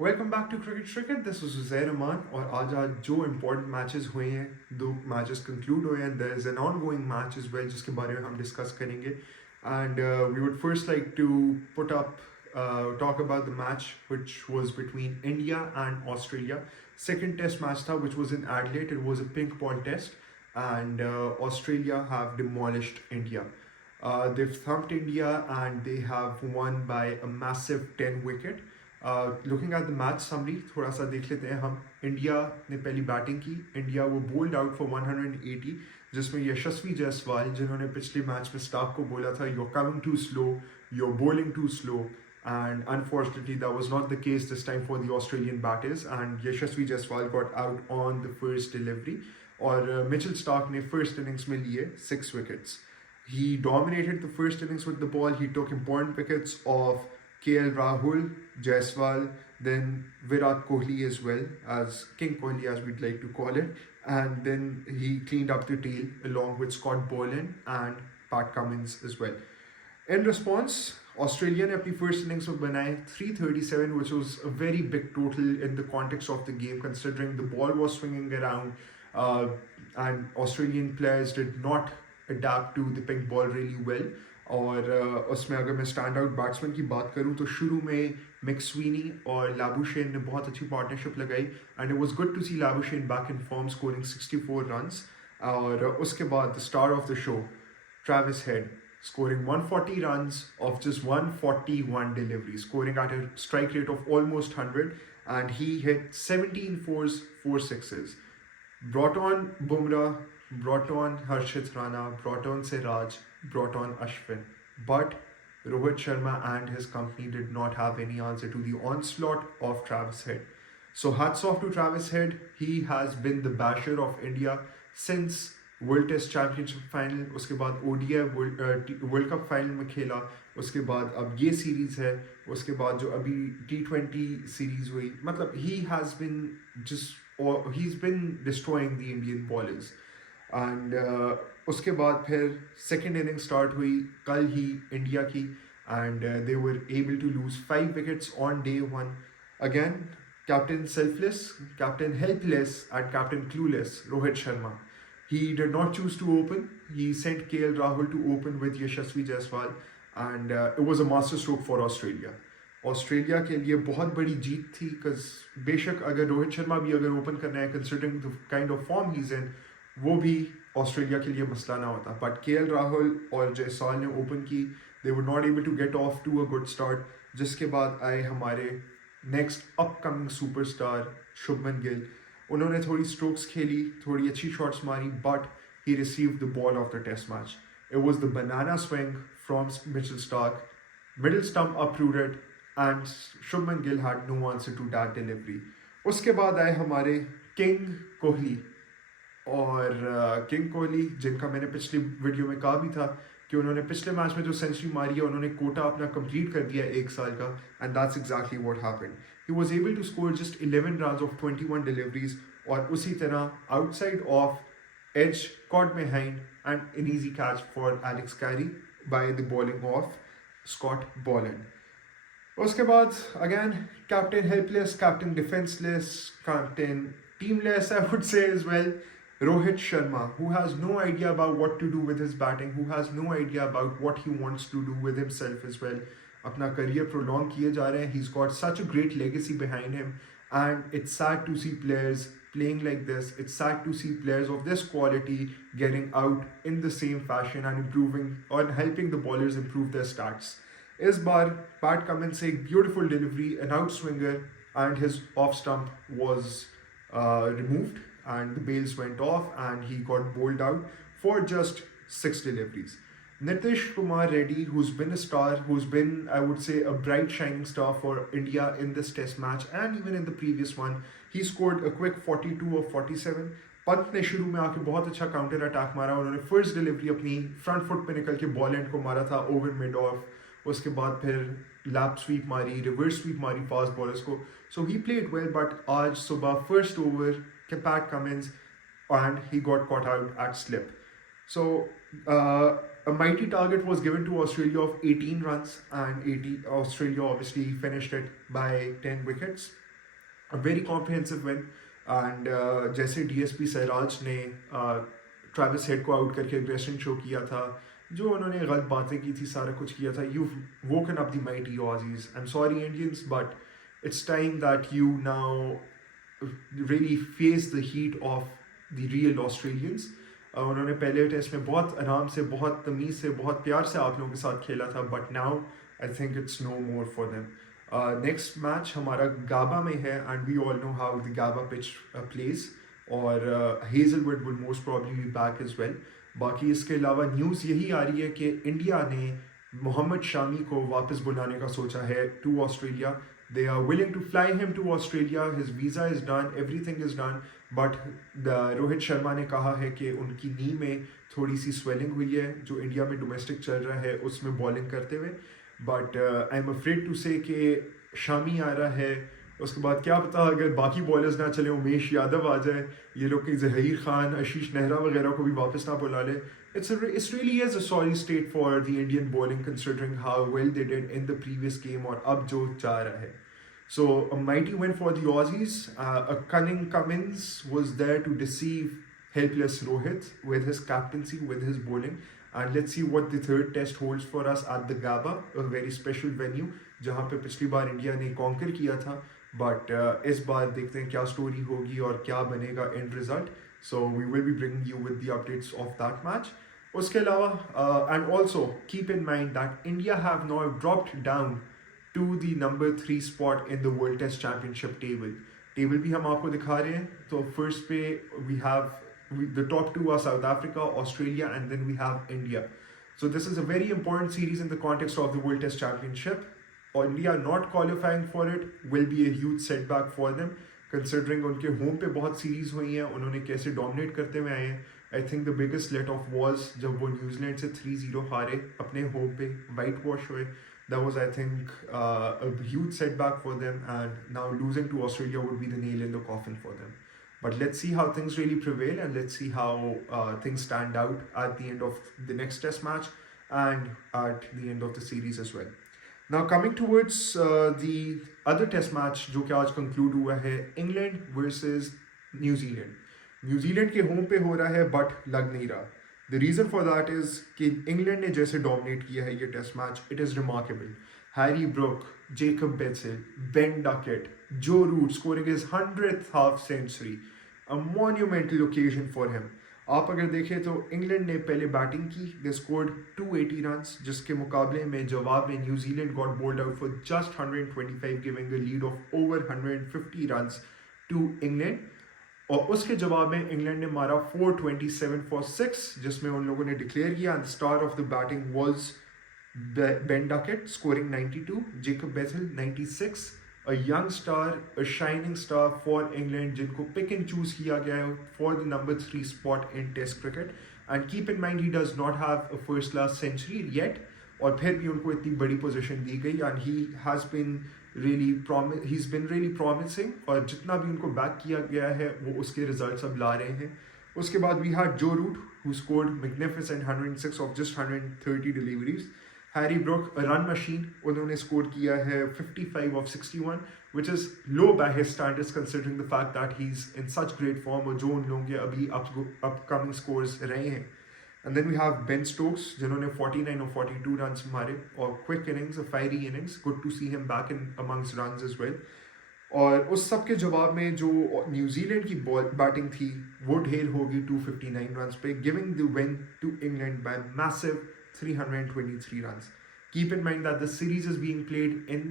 Welcome back to cricket this is Zujair Rahman और आज जो इम्पोर्टेंट मैचेस हुए हैं दो मैचेस कंक्लूड हुए हैं there is an ongoing match is well जिसके बारे में हम डिस्कस करेंगे and we would first like to put up talk about the match which was between India and Australia. Second test match tha, which was in Adelaide. It was a pink ball test and Australia have demolished India. They've thumped India and they have won by a massive 10 wicket. Looking at the match summary थोड़ा सा देख लेते हैं हम. इंडिया ने पहली बैटिंग की. इंडिया वो बोल्ड आउट फॉर 180 जिसमें यशस्वी जायसवाल जिन्होंने पिछले मैच में स्टार्क को बोला था you are coming too slow, you are bowling too slow, and unfortunately that was not the case this time for the Australian batters and Yashasvi Jaiswal got out on the first delivery और Mitchell Stark ने first innings में लिए 6 wickets. He dominated the first innings with the ball. He took important wickets of KL Rahul, Jaiswal, then Virat Kohli as well, as King Kohli as we'd like to call it, and then he cleaned up the tail along with Scott Boland and Pat Cummins as well. In response, Australia ने अपनी first innings में बनाए 337, which was a very big total in the context of the game, considering the ball was swinging around and Australian players did not adapt to the pink ball really well. और उसमें अगर मैं stand out batsman की बात करूँ तो शुरू में मैक्सवीनी और लाबुशेन ने बहुत अच्छी पार्टनरशिप लगाई and it was good to see Labuschagne back in form scoring 64 runs. और उसके बाद the star of the show Travis Head scoring 140 runs of just 141 deliveries, scoring at a strike rate of almost 100, and he hit 17 fours, 4 sixes. Brought on Bumrah, brought on Harshit Rana, brought on Siraj, brought on Ashwin. But Rohit Sharma and his company did not have any answer to the onslaught of Travis Head. So hats off to Travis Head. He has been the basher of India since world test championship final, उसके बाद ODI world cup final में खेला, उसके बाद अब ये सीरीज़ है, उसके बाद जो अभी T20 सीरीज़ हुई. मतलब he has been just he is been destroying the Indian bowlers. And उसके बाद फिर सेकेंड इनिंग स्टार्ट हुई कल ही इंडिया की and they were able to lose 5 wickets on day 1. Again captain selfless, captain helpless and captain clueless Rohit Sharma. He did not choose to open. He sent KL Rahul to open with Yashasvi Jaiswal and it was a masterstroke for Australia. Australia के लिए बहुत बड़ी जीत थी बिकॉज बेशक अगर रोहित शर्मा भी अगर ओपन करना है considering the kind of form he is in वो भी ऑस्ट्रेलिया के लिए मसला ना होता. बट KL राहुल और जायसवाल ने ओपन की. They were not able to get off to a good start. जिसके बाद आए हमारे next upcoming superstar Shubman Gill. उन्होंने थोड़ी स्ट्रोक्स खेली, थोड़ी अच्छी शॉट्स मारी, but he receive the ball of the test match. It was the banana swing from Mitchell Starc, middle stump uprooted and Shubman Gill had no answer to that delivery. उसके बाद आए हमारे किंग कोहली. और किंग कोहली जिनका मैंने पिछली वीडियो में कहा भी था कि उन्होंने पिछले मैच में जो सेंचुरी मारी है उन्होंने कोटा अपना कंप्लीट कर दिया 1 साल का and that's exactly what happened. He was able to score just 11 runs off 21 deliveries और उसी तरह outside off edge caught behind and an easy catch for Alex Carey by the bowling of Scott Boland. उसके बाद again captain helpless, captain defenceless, captain teamless, I would say as well, Rohit Sharma, who has no idea about what to do with his batting, who has no idea about what he wants to do with himself as well. अपना career prolong किए जा रहे हैं. He's got such a great legacy behind him and it's sad to see players playing like this. It's sad to see players of this quality getting out in the same fashion and improving or helping the bowlers improve their stats. इस बार PAT Cummins से एक beautiful delivery, an outswinger and his off stump was removed and the bails went off and he got bowled out for just 6 deliveries. Nitish Kumar Reddy, who's been a star, who's been, I would say, a bright shining star for India in this test match and even in the previous one, he scored a quick 42 of 47. पंत ने शुरू में आके बहुत अच्छा counter attack मारा. उन्होंने first delivery अपनी front foot पे निकल के बॉल एंड को मारा था ओवर मिड ऑफ. उसके बाद फिर लैप स्वीप मारी, रिवर्स स्वीप मारी फास्ट बॉलर्स को. सो ही प्लेड वेल बट आज सुबह फर्स्ट ओवर के PAT Cummins and he got caught out at slip. So a mighty target was given to Australia of 18 runs and Australia obviously finished it by 10 wickets. a very comprehensive win. And जैसे डीएसपी सैराज ने Travis head को आउट करके aggression show किया था, जो उन्होंने गलत बातें की थी, सारा कुछ किया था, you woken up the mighty Aussies. I am sorry Indians, but it's time that you now really face the heat of the real Australians. उन्होंने पहले टेस्ट में बहुत आराम से, बहुत तमीज़ से, बहुत प्यार से आप लोगों के साथ खेला था, but now I think it's no more for them. Next match हमारा गाबा में है, and we all know how the Gabba pitch plays, और Hazlewood would most probably be back as well. बाकी इसके अलावा न्यूज़ यही आ रही है कि इंडिया ने मोहम्मद शामी को वापस बुलाने का सोचा है to Australia. They are willing to fly him to Australia. His visa is done, everything is done. But Rohit शर्मा ने कहा है कि उनकी नी में थोड़ी सी स्वेलिंग हुई है, जो इंडिया में डोमेस्टिक चल रहा है उसमें बॉलिंग करते हुए. But I am afraid to say कि शामी आ रहा है, उसके बाद क्या पता अगर बाकी बॉलर्स ना चले, उमेश यादव आ जाए, ये लोग कहीं जहीर खान, आशीष नेहरा वगैरह को भी वापस ना बुला ले. It's really is a sorry state for the Indian bowling considering how well they did in the previous game और अब जो जा रहा है. So a mighty win for the Aussies. A cunning Cummins was there to deceive helpless Rohit with his captaincy, with his bowling. And let's see what the third test holds for us at the Gabba, a very special venue जहाँ पे पिछली बार इंडिया ने कॉन्कर किया था. बट इस बार देखते हैं क्या स्टोरी होगी और क्या बनेगा and result. So we will be bringing you with the updates of that match. उसके अलावा and also keep in mind that India have now dropped down to the number 3 spot in the World Test Championship table. Table भी हम आपको दिखा रहे हैं. तो first पे we have the top 2 are South Africa, Australia, and then we have India. So this is a very important series in the context of the World Test Championship. India not qualifying for it will be a huge setback for them, considering उनके होम पे बहुत सीरीज हुई हैं, उन्होंने कैसे डोमिनेट करते हुए आए हैं. I think the biggest let off was जब वो न्यूजीलैंड से 3-0 हारे अपने होम पे, वाइट वॉश हुए. That was, I think, a huge setback for them, and now losing to Australia would be the nail in the coffin for them. But let's see how things really prevail, and let's see how things stand out at the end of the next test match and at the end of the series as well. Now coming towards the other test match जो कि आज conclude हुआ है, England versus New Zealand. New Zealand के home पे हो रहा है बट लग नहीं रहा. The reason for that is कि इंग्लैंड ने जैसे डोमिनेट किया है ये test match, it is remarkable. Harry Brook, Jacob Bethell, Ben Duckett, Joe Root scoring his 100th half century, a monumental occasion for him. आप अगर देखें तो इंग्लैंड ने पहले बैटिंग की, दे स्कोर्ड 280 रन्स, जिसके मुकाबले में जवाब में New Zealand got bowled out for just 125, giving a lead of over 150 runs to England. और उसके जवाब में इंग्लैंड ने मारा 427 फॉर 6, जिसमें उन लोगों ने डिक्लेयर किया. And star of the batting was Ben Duckett scoring 92, Jacob Bethell 96, a young star, a shining star for England, जिनको पिक एंड चूज किया गया है for the number 3 spot in test cricket. And keep in mind he does not have a first class century yet, और फिर भी उनको इतनी बड़ी पोजीशन दी गई. And he has been he's been really promising, और जितना भी उनको बैक किया गया है वो उसके रिजल्ट्स अब ला रहे हैं. उसके बाद we had Joe Root who scored magnificent 106 of just 130 deliveries. Harry Brook, a run machine, उन्होंने स्कोर किया है 55 of 61, which is low by his standards considering the fact that he's in such great form, और जो उन लोगों के अभी upcoming scores रहे हैं. And then we have Ben Stokes, जिन्होंने 49 or 42 runs मारे, और quick innings, a fiery innings. Good to see him back in amongst runs as well. और उस सब के जवाब में जो न्यूजीलैंड की बैटिंग थी वो ढेर होगी 259 रन्स पे, giving the win to England by massive 323 runs. Keep in mind that the series is being played in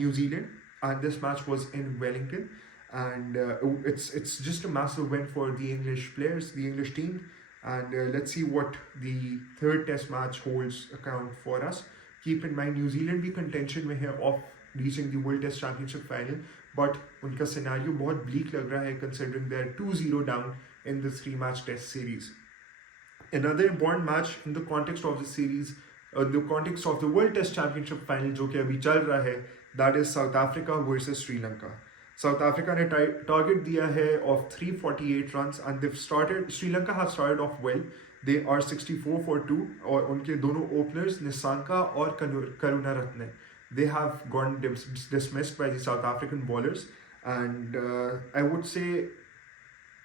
New Zealand, and this match was in Wellington, and it's just a massive win for the English players, the English team. And let's see what the third test match holds account for us. Keep in mind New Zealand भी contention में है of reaching the World Test Championship final, but उनका scenario बहुत bleak लग रहा है considering they're 2-0 down in the 3-match test series. Another important match in the context of the series, the context of the World Test Championship final जो कि अभी चल रहा है, that is South Africa versus Sri Lanka. South Africa ने टारगेट दिया है of 348 runs, and they've started, Sri Lanka have started off well. They are 64 for 2, और उनके दोनों ओपनर्स निसांका और Karunaratne, they have gone dismissed by the South African bowlers. And I would say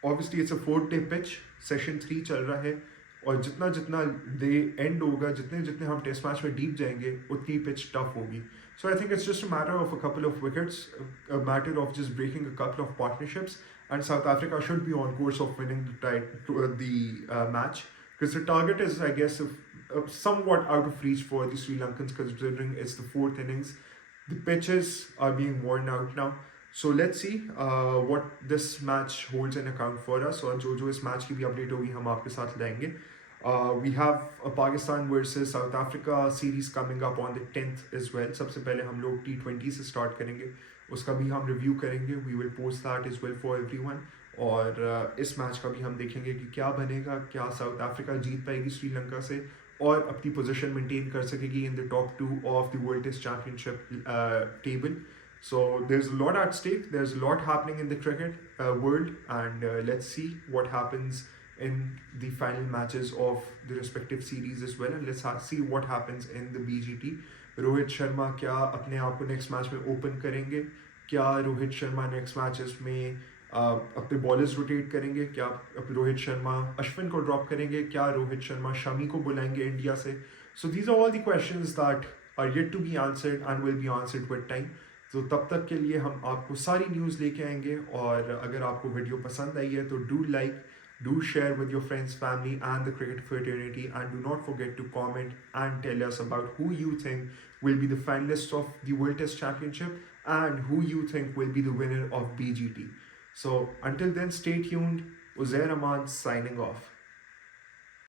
obviously it's a 4 day pitch, session 3 चल रहा है, और जितना जितना डे एंड होगा, जितने जितने हम टेस्ट मैच में डीप जाएंगे, उतनी पिच टफ होगी. So I think it's just a matter of a couple of wickets, a matter of just breaking a couple of partnerships, and South Africa should be on course of winning the match, because the target is, I guess, somewhat out of reach for the Sri Lankans, considering it's the 4th innings. The pitches are being worn out now. So let's see what this match holds in account for us, और जो इस मैच की भी अपडेट होगी हम आपके साथ लाएंगे. We have a Pakistan versus South Africa series coming up on the 10th as well. सबसे पहले हम लोग T20 से स्टार्ट करेंगे, उसका भी हम रिव्यू करेंगे. We will post that as well for everyone. और इस मैच का भी हम देखेंगे कि क्या बनेगा, क्या साउथ अफ्रीका जीत पाएगी श्रीलंका से और अपनी पोजीशन मेंटेन कर सकेगी in the top 2 of the world test championship table. So there's a lot at stake. There's a lot happening in the cricket world, and let's see what happens in the final matches of the respective series as well. And let's see what happens in the BGT. Rohit शर्मा क्या अपने आप को next match में ओपन करेंगे? क्या रोहित Sharma next matches में अपने bowlers rotate करेंगे? क्या रोहित शर्मा अश्विन को ड्रॉप करेंगे? क्या रोहित शर्मा शमी को बुलाएंगे इंडिया से? So these are all the questions that are yet to be answered and will be answered with time. तो तब तक के लिए हम आपको सारी न्यूज़ लेके आएंगे. और अगर आपको वीडियो पसंद आई है तो do like, do share with your friends, family, and the cricket fraternity, and do not forget to comment and tell us about who you think will be the finalists of the World Test Championship and who you think will be the winner of BGT. So until then, stay tuned. Uzair Ahmad signing off.